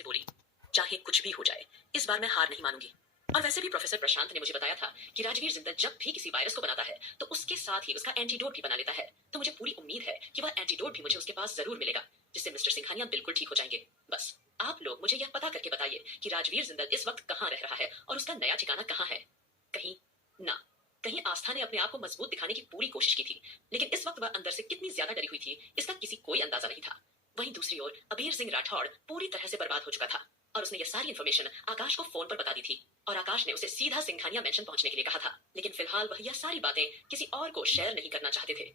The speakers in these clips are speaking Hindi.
से बोली, चाहे कुछ भी हो जाए, इस बार मैं हार नहीं मानूंगी। और वैसे भी प्रोफेसर प्रशांत ने मुझे बताया था कि राजवीर जिंदल जब भी किसी वायरस को बनाता है तो उसके साथ ही उसका एंटीडोट भी बना लेता है। तो मुझे पूरी उम्मीद है कि वह एंटीडोट भी मुझे उसके पास जरूर मिलेगा, जिससे मिस्टर सिंघानिया बिल्कुल ठीक हो जाएंगे। बस आप लोग मुझे यह पता करके बताइए कि राजवीर जिंदल इस वक्त कहाँ रह रहा है और उसका नया ठिकाना कहाँ है। कहीं ना कहीं आस्था ने अपने आप को मजबूत दिखाने की पूरी कोशिश की थी, लेकिन इस वक्त वह अंदर से कितनी ज्यादा डरी हुई थी इसका किसी कोई अंदाजा नहीं था। वहीं दूसरी ओर अबीर सिंह राठौड़ पूरी तरह से बर्बाद हो चुका था और उसने यह सारी इन्फॉर्मेशन आकाश को फोन पर बता दी थी और आकाश ने उसे सीधा सिंघानिया मेंशन पहुंचने के लिए कहा था। लेकिन फिलहाल वह यह सारी बातें किसी और को शेयर नहीं करना चाहते थे।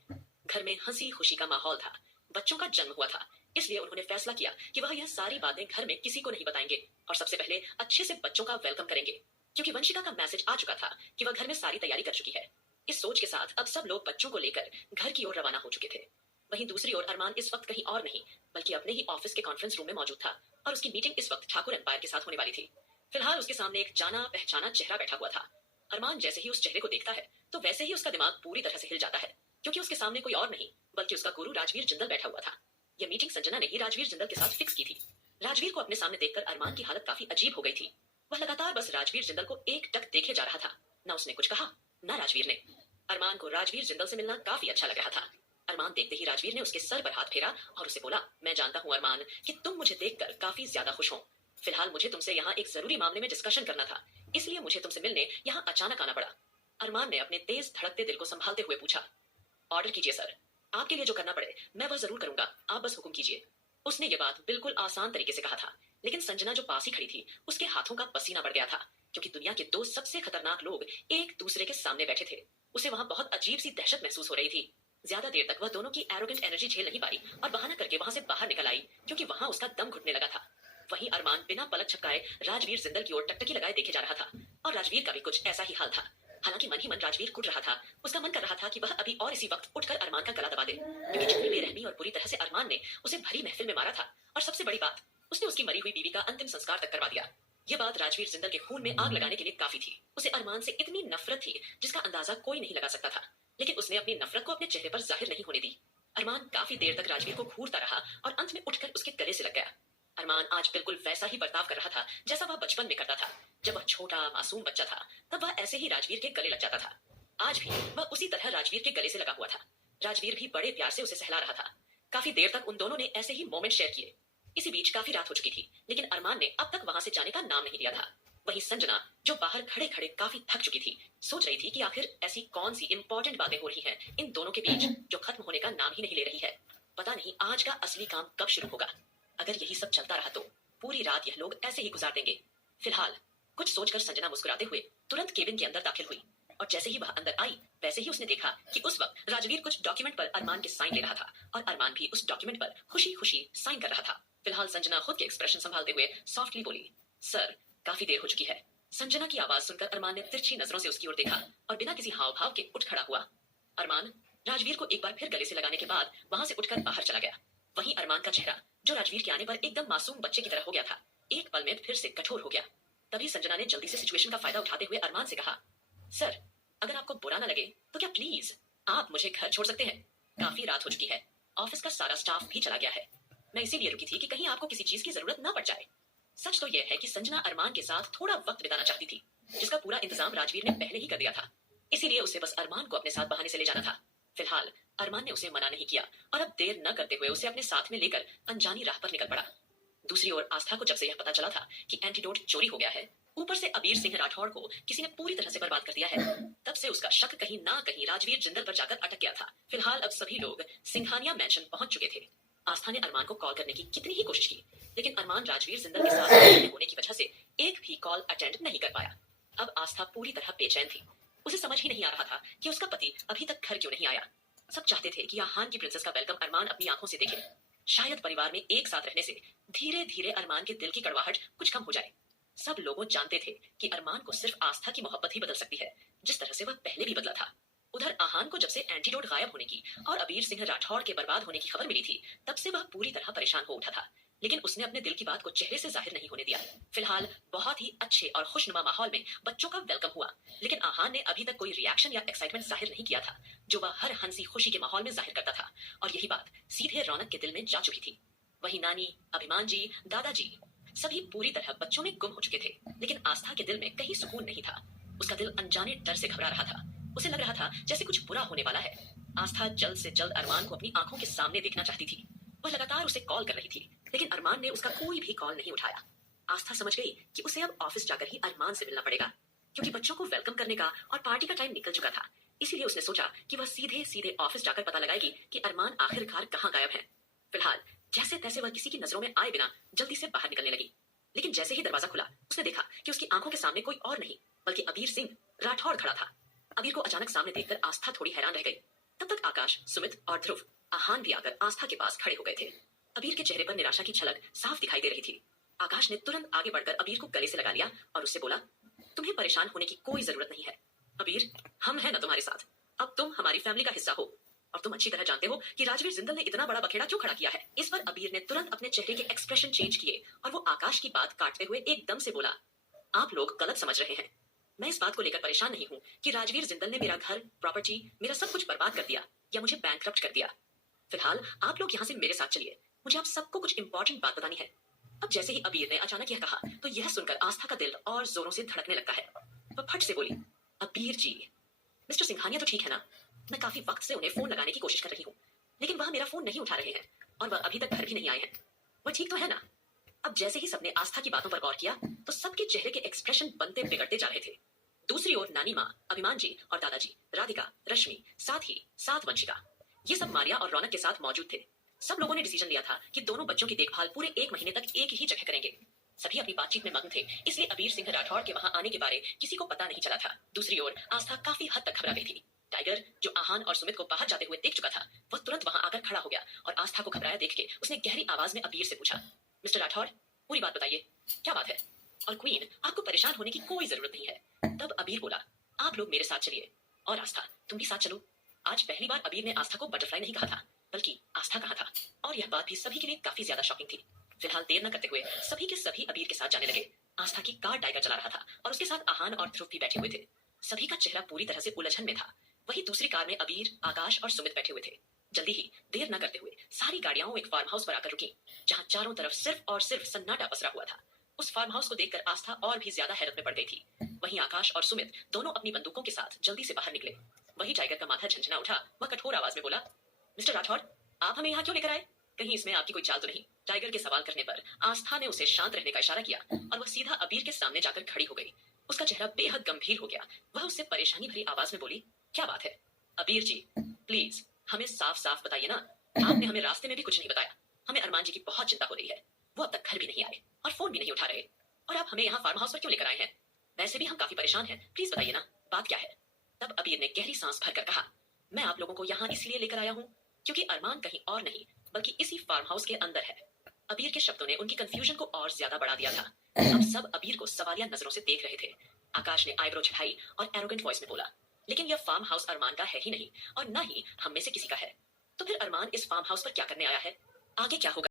घर में हंसी खुशी का माहौल था, बच्चों का जन्म हुआ था, इसलिए उन्होंने फैसला किया कि वह यह सारी बातें घर में किसी को नहीं बताएंगे और सबसे पहले अच्छे से बच्चों का वेलकम करेंगे, क्योंकि वंशिका का मैसेज आ चुका था कि वह घर में सारी तैयारी कर चुकी है। इस सोच के साथ अब सब लोग बच्चों को लेकर घर की ओर रवाना हो चुके थे। वहीं दूसरी ओर अरमान इस वक्त कहीं और नहीं बल्कि अपने ही ऑफिस के कॉन्फ्रेंस रूम में मौजूद था और उसकी मीटिंग इस वक्त ठाकुर एम्पायर के साथ होने वाली थी। फिलहाल उसके सामने एक जाना पहचाना चेहरा बैठा हुआ था। अरमान जैसे ही उस चेहरे को देखता है तो वैसे ही उसका दिमाग पूरी तरह से हिल जाता है, क्योंकि उसके सामने कोई और नहीं बल्कि उसका गुरु राजवीर जिंदल बैठा हुआ था। यह मीटिंग संजना ने ही राजवीर जिंदल के साथ फिक्स की थी। राजवीर को अपने सामने देखकर अरमान की हालत काफी अजीब हो गई थी। वह लगातार बस राजवीर जिंदल को एक टक देखे जा रहा था। न उसने कुछ कहा न राजवीर ने। अरमान को राजवीर जिंदल से मिलना काफी अच्छा लग रहा था। अरमान देखते ही राजवीर ने उसके सर पर हाथ फेरा और उसे बोला, मैं जानता हूँ अरमान कि तुम मुझे देखकर काफी ज्यादा खुश हो। फिलहाल मुझे तुमसे यहाँ एक जरूरी मामले में डिस्कशन करना था, इसलिए मुझे तुमसे मिलने यहाँ अचानक आना पड़ा। अरमान ने अपने तेज धड़कते दिल को संभालते हुए पूछा, ऑर्डर कीजिए सर, आपके लिए जो करना पड़े मैं वह जरूर करूंगा, आप बस हुक्म कीजिए। उसने ये बात बिल्कुल आसान तरीके से कहा था, लेकिन संजना जो पास ही खड़ी थी उसके हाथों का पसीना बढ़ गया था, क्योंकि दुनिया के दो सबसे खतरनाक लोग एक दूसरे के सामने बैठे थे। उसे वहां बहुत अजीब सी दहशत महसूस हो रही थी। ज्यादा देर तक वह दोनों की एरोगेंट एनर्जी झेल नहीं पाई और बहाना करके वहां से बाहर निकल आई, क्योंकि वहां उसका दम घुटने लगा था। वहीं अरमान बिना पलक झपकाए राजवीर जिंदल की ओर टकटकी लगाए देखे जा रहा था और राजवीर का भी कुछ ऐसा ही हाल था। हालांकि मन ही मन राजवीर कुट रहा था। उसका मन कर रहा था कि वह अभी और इसी वक्त उठकर अरमान का गला दबा दे, क्योंकि जितनी बेरहमी और बुरी तरह से अरमान ने उसे भरी महफिल में मारा था, और सबसे बड़ी बात, उसने उसकी मरी हुई बीवी का अंतिम संस्कार तक करवा दिया। ये बात राजवीर जिंदल के खून में आग लगाने के लिए काफी थी। उसे अरमान से इतनी नफरत थी जिसका अंदाजा कोई नहीं लगा सकता था, लेकिन उसने अपनी नफरत को अपने चेहरे पर जाहिर नहीं होने दी। अरमान काफी देर तक राजवीर को घूरता रहा और अंत में उठकर उसके गले से लग गया। अरमान आज बिल्कुल वैसा ही बर्ताव कर रहा था जैसा वह बचपन में करता था। जब वह छोटा मासूम बच्चा था तब वह ऐसे ही राजवीर के गले लग जाता था। आज भी वह उसी तरह राजवीर के गले से लगा हुआ था। राजवीर भी बड़े प्यार से उसे सहला रहा था। काफी देर तक उन दोनों ने ऐसे ही मोमेंट शेयर किए। इसी बीच काफी रात हो चुकी थी, लेकिन अरमान ने अब तक वहां से जाने का नाम नहीं लिया था। वहीं संजना, जो बाहर खड़े खड़े काफी थक चुकी थी, सोच रही थी कि आखिर ऐसी कौन सी इंपॉर्टेंट बातें हो रही हैं इन दोनों के बीच जो खत्म होने का नाम ही नहीं ले रही है। पता नहीं आज का असली काम कब शुरू होगा। अगर यही सब चलता रहा तो पूरी रात यह लोग ऐसे ही गुजार देंगे। फिलहाल कुछ सोचकर संजना मुस्कुराते हुए तुरंत केबिन के अंदर दाखिल हुई, और जैसे ही वह अंदर आई वैसे ही उसने देखा कि उस वक्त राजवीर कुछ डॉक्यूमेंट पर अरमान के साइन ले रहा था और अरमान भी उस डॉक्यूमेंट पर खुशी खुशी साइन कर रहा था। फिलहाल संजना खुद के एक्सप्रेशन संभालते हुए सॉफ्टली बोली, सर काफी देर हो चुकी है। संजना की आवाज सुनकर अरमान ने तिरछी नजरों से उसकी ओर देखा और बिना किसी हाव भाव के उठ खड़ा हुआ। अरमान राजवीर को एक बार फिर गले से लगाने के बाद वहां से उठकर बाहर चला गया। वहीं अरमान का चेहरा, जो राजवीर के आने पर एकदम मासूम बच्चे की तरह हो गया था, एक पल में फिर से कठोर हो गया। तभी संजना ने जल्दी से सिचुएशन का फायदा उठाते हुए अरमान से कहा, सर अगर आपको बुरा ना लगे तो क्या प्लीज आप मुझे घर छोड़ सकते हैं। काफी रात हो चुकी है, ऑफिस का सारा स्टाफ भी चला गया है। मैं इसीलिए रुकी थी कि कहीं आपको किसी चीज की जरूरत ना पड़ जाए। सच तो यह है कि संजना अरमान के साथ थोड़ा वक्त बिताना चाहती थी, जिसका पूरा इंतजाम राजवीर ने पहले ही कर दिया था। इसीलिए उसे बस अरमान को अपने साथ बहाने से ले जाना था। फिलहाल अरमान ने उसे मना नहीं किया और अब देर न करते हुए उसे अपने साथ में लेकर अनजानी राह पर निकल पड़ा। दूसरी ओर आस्था को जब से यह पता चला था कि एंटीडोट चोरी हो गया है, ऊपर से अबीर सिंह राठौड़ को किसी ने पूरी तरह से बर्बाद कर दिया है, तब से उसका शक कहीं ना कहीं राजवीर जिंदल पर जाकर अटक गया था। फिलहाल अब सभी लोग सिंघानिया मैंशन पहुंच चुके थे। आस्था ने अरमान को कॉल करने की कितनी ही कोशिश की, लेकिन अरमान राजवीर जिंदल के साथ होने की वजह से एक भी कॉल अटेंड नहीं कर पाया। अब आस्था पूरी तरह बेचैन थी। उसे समझ ही नहीं आ रहा था कि उसका पति अभी तक घर क्यों नहीं आया। सब चाहते थे कि यहाँ की प्रिंसेस का वेलकम अरमान अपनी आंखों से देखे। शायद परिवार में एक साथ रहने से धीरे धीरे अरमान के दिल की कड़वाहट कुछ कम हो जाए। सब लोग जानते थे कि अरमान को सिर्फ आस्था की मोहब्बत ही बदल सकती है, जिस तरह से वह पहले भी बदला था। उधर आहान को जब से एंटीडोट गायब होने की और अबीर सिंह राठौड़ के बर्बाद होने की खबर मिली थी, तब से वह पूरी तरह परेशान हो उठा था, लेकिन उसने अपने दिल की बात को चेहरे से जाहिर नहीं होने दिया। फिलहाल बहुत ही अच्छे और खुशनुमा माहौल में बच्चों का वेलकम हुआ, लेकिन आहान ने अभी तक कोई रिएक्शन या एक्साइटमेंट जाहिर नहीं किया था, जो वह हर हंसी खुशी के माहौल में जाहिर करता था, और यही बात सीधे रौनक के दिल में जा चुकी थी। वही नानी, अभिमान जी, दादाजी, सभी पूरी तरह बच्चों में गुम हो चुके थे, लेकिन आस्था के दिल में कहीं सुकून नहीं था। उसका दिल अनजाने डर से घबरा रहा था। उसे लग रहा था जैसे कुछ बुरा होने वाला है। आस्था जल्द से जल्द अरमान को अपनी आंखों के सामने देखना चाहती थी। वह लगातार उसे कॉल कर रही थी, लेकिन अरमान ने उसका कोई भी कॉल नहीं उठाया। आस्था समझ गई कि उसे अब ऑफिस जाकर ही अरमान से मिलना पड़ेगा, क्योंकि बच्चों को वेलकम करने का और पार्टी का टाइम निकल चुका था। इसीलिए उसने सोचा कि वह सीधे सीधे ऑफिस जाकर पता लगाएगी कि अरमान आखिरकार कहाँ गायब है। फिलहाल जैसे तैसे वह किसी की नजरों में आए बिना जल्दी से बाहर निकलने लगी। लेकिन जैसे ही दरवाजा खुला, उसने देखा कि उसकी आंखों के सामने कोई और नहीं बल्कि अबीर सिंह राठौड़ खड़ा था। अबीर को अचानक सामने देखकर आस्था थोड़ी हैरान रह गई। तब तक आकाश, सुमित और ध्रुव, आहान भी आकर आस्था के पास खड़े हो गए थे। अबीर के चेहरे पर निराशा की झलक साफ दिखाई दे रही थी। आकाश ने तुरंत आगे बढ़कर अबीर को गले से लगा लिया और उससे बोला, तुम्हें परेशान होने की कोई जरूरत नहीं है अबीर, हम हैं ना तुम्हारे साथ। अब तुम हमारी फैमिली का हिस्सा हो और तुम अच्छी तरह जानते हो कि राजवीर जिंदल ने इतना बड़ा बखेड़ा क्यों खड़ा किया है। इस पर अबीर ने तुरंत अपने चेहरे के एक्सप्रेशन चेंज किए और वो आकाश की बात काटते हुए एकदम से बोला, आप लोग गलत समझ रहे हैं। मैं इस बात को लेकर परेशान नहीं हूँ कि राजवीर जिंदल ने मेरा घर, प्रॉपर्टी, मेरा सब कुछ बर्बाद कर दिया या मुझे बैंकक्रप्ट कर दिया। फिलहाल आप लोग यहाँ से मेरे साथ चलिए, मुझे आप सबको कुछ इंपॉर्टेंट बात बतानी है। अब जैसे ही अबीर ने अचानक यह कहा तो यह सुनकर आस्था का दिल और जोरों से धड़कने लगता है। वह फट से बोली, अबीर जी, मिस्टर सिंघानिया तो ठीक है ना? मैं काफी वक्त से उन्हें फोन लगाने की कोशिश कर रही हूँ, लेकिन वह मेरा फोन नहीं उठा रहे हैं और वह अभी तक घर भी नहीं आए हैं। वह ठीक तो है ना? अब जैसे ही सबने आस्था की बातों पर गौर किया तो सबके चेहरे के एक्सप्रेशन बनते बिगड़ते जा रहे थे। दूसरी ओर नानी माँ, अभिमान जी और दादाजी, राधिका, रश्मि, साथ वंशिका, ये सब मारिया और रौनक के साथ मौजूद थे। सब लोगों ने डिसीजन लिया था कि दोनों बच्चों की देखभाल पूरे 1 महीने तक एक ही जगह करेंगे। सभी अपनी बातचीत में मग्न थे, इसलिए अबीर सिंह राठौड़ के वहां आने के बारे किसी को पता नहीं चला था। दूसरी ओर आस्था काफी हद तक घबरा गई थी। टाइगर, जो आहान और सुमित को बाहर जाते हुए देख चुका था, वह तुरंत वहां आकर खड़ा हो गया और आस्था को घबराया देख के उसने गहरी आवाज में अबीर से पूछा, मिस्टर राठौड़, पूरी बात बताइए, क्या बात है? और क्वीन, आपको परेशान होने की कोई जरूरत नहीं है। तब अबीर बोला, आप लोग मेरे साथ चलिए और आस्था तुम भी साथ चलो। आज पहली बार अबीर ने आस्था को बटरफ्लाई नहीं कहा था, बल्कि आस्था कहा था, और यह बात भी सभी के लिए काफी ज्यादा शॉकिंग थी। फिलहाल देर न करते हुए सभी के सभी अबीर के साथ जाने लगे। आस्था की कार टाइगर चला रहा था और उसके साथ आहान और ध्रुव भी बैठे हुए थे। सभी का चेहरा पूरी तरह से उलझन में था। वही दूसरी कार में अबीर, आकाश और सुमित बैठे हुए थे। जल्दी ही देर न करते हुए सारी गाड़ियां एक फार्म हाउस पर आकर रुकी, जहां चारों तरफ सिर्फ और सिर्फ सन्नाटा पसरा हुआ था। उस फार्म हाउस को देखकर आस्था और भी ज्यादा हैरत में पड़ गई थी। वहीं आकाश और सुमित दोनों अपनी बंदूकों के साथ जल्दी से बाहर निकले। वही टाइगर का माथा झंझना उठा। वह कठोर आवाज में बोला, मिस्टर राठौड़, आप हमें यहाँ क्यों लेकर आए? कहीं इसमें आपकी कोई चाल तो नहीं? टाइगर के सवाल करने पर आस्था ने उसे शांत रहने का इशारा किया और वह सीधा अबीर के सामने जाकर खड़ी हो गई। उसका चेहरा बेहद गंभीर हो गया। वह उससे परेशानी भरी आवाज में बोली, क्या बात है? अबीर जी, प्लीज हमें साफ साफ बताइए ना। आपने हमें रास्ते में भी कुछ नहीं बताया। हमें अरमान जी की बहुत चिंता हो रही है। वो अब तक घर भी नहीं आए और फोन भी नहीं उठा रहे, और आप हमें यहाँ फार्म हाउस पर क्यों लेकर आए हैं? वैसे भी हम काफी परेशान हैं, प्लीज बताइए ना, बात क्या है? तब अबीर ने गहरी सांस भरकर कहा, मैं आप लोगों को यहाँ इसलिए लेकर आया हूँ क्योंकि अरमान कहीं और नहीं बल्कि इसी फार्म हाउस के अंदर है। अबीर के शब्दों ने उनकी कंफ्यूजन को और ज्यादा बढ़ा दिया था। अब सब अबीर को सवालिया नजरों से देख रहे थे। आकाश ने आईब्रो चढ़ाई और एरोगेंट वॉइस में बोला, लेकिन यह फार्म हाउस अरमान का है ही नहीं और न ही हम में से किसी का है। तो फिर अरमान इस फार्म हाउस पर क्या करने आया है? आगे क्या होगा?